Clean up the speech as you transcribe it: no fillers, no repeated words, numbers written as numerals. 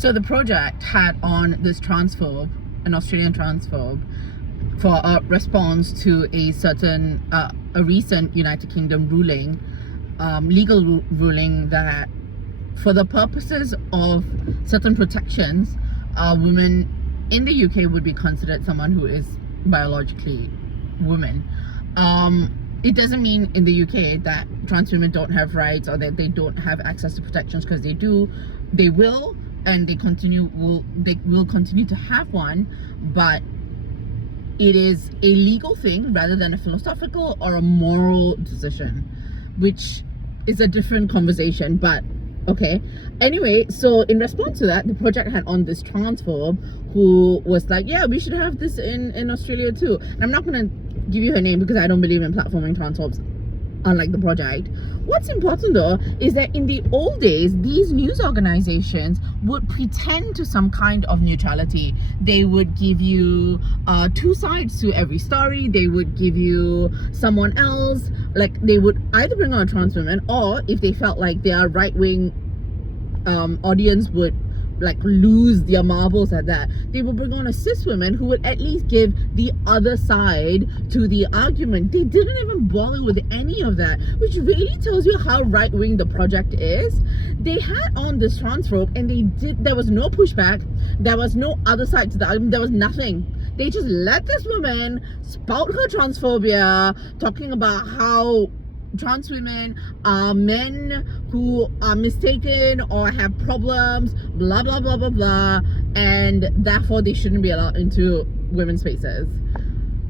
So the project had on this transphobe, an Australian transphobe, for a response to a certain, a recent United Kingdom ruling, legal ruling that for the purposes of certain protections, women in the UK would be considered someone who is biologically woman. It doesn't mean in the UK that trans women don't have rights or that they don't have access to protections, because they do, they will, and they will continue to have one, but it is a legal thing rather than a philosophical or a moral decision, which is a different conversation, but okay. Anyway, so in response to that, the project had on this transphobe who was like, yeah, we should have this in Australia too. And I'm not going to give you her name because I don't believe in platforming transphobes, unlike the project. What's important though is that in the old days, these news organizations would pretend to some kind of neutrality. They would give you two sides to every story. They would give you someone else, like they would either bring on a trans woman, or if they felt like their right-wing audience would like lose their marbles at that, they would bring on a cis woman who would at least give the other side to the argument. They didn't even bother with any of that, which really tells you how right-wing the project is. They had on this transphobe and there was no pushback, there was no other side to the argument, there was nothing. They just let this woman spout her transphobia, talking about how trans women are men who are mistaken or have problems, blah blah blah blah blah, and therefore they shouldn't be allowed into women's spaces.